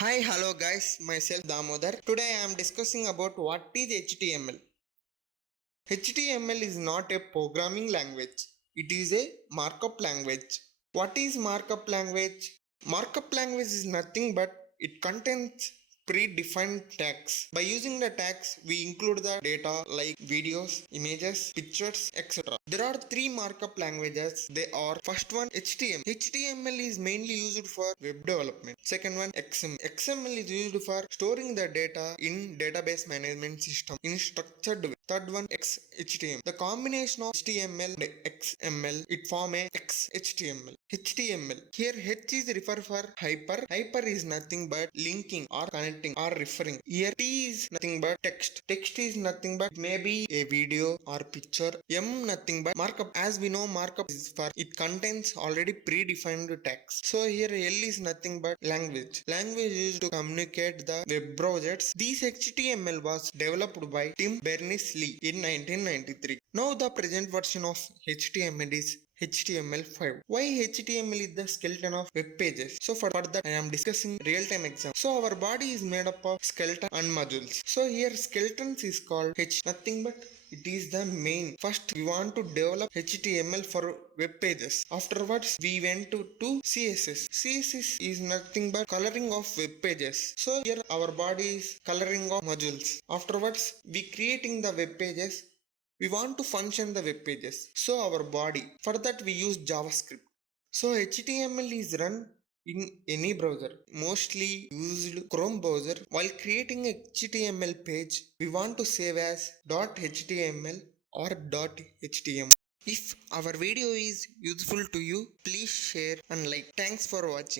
Hi, hello guys, myself Dhamodhar. Today I am discussing about what is HTML. HTML is not a programming language. It is a markup language. What is markup language? Markup language is nothing but it contains predefined tags. By using the tags, we include the data like videos, images, pictures, etc. There are three markup languages. They are first one HTML. HTML is mainly used for web development. Second one XML. XML is used for storing the data in database management system in structured way. Third one XHTML. The combination of HTML and XML it form a XHTML. HTML. Here H is refer for hyper. Hyper is nothing but linking or connecting or referring. Here T is nothing but text. Text is nothing but maybe a video or picture. M nothing but markup. As we know, markup is for it contains already predefined text. So here L is nothing but language. Language is used to communicate the web browsers. This HTML was developed by Tim Berners-Lee in 1993. Now the present version of HTML is HTML5. Why HTML is the skeleton of web pages? So for that I am discussing real-time example. So our body is made up of skeleton and modules. So here skeletons is called H, nothing but it is the main. First we want to develop HTML for web pages. Afterwards we went to CSS. CSS is nothing but coloring of web pages. So here our body is coloring of modules. Afterwards we creating the web pages. We want to function the web pages. So our body. For that we use JavaScript. So HTML is run in any browser, mostly used Chrome browser. While creating a HTML page, we want to save as .html or .html. If our video is useful to you, please share and like. Thanks for watching.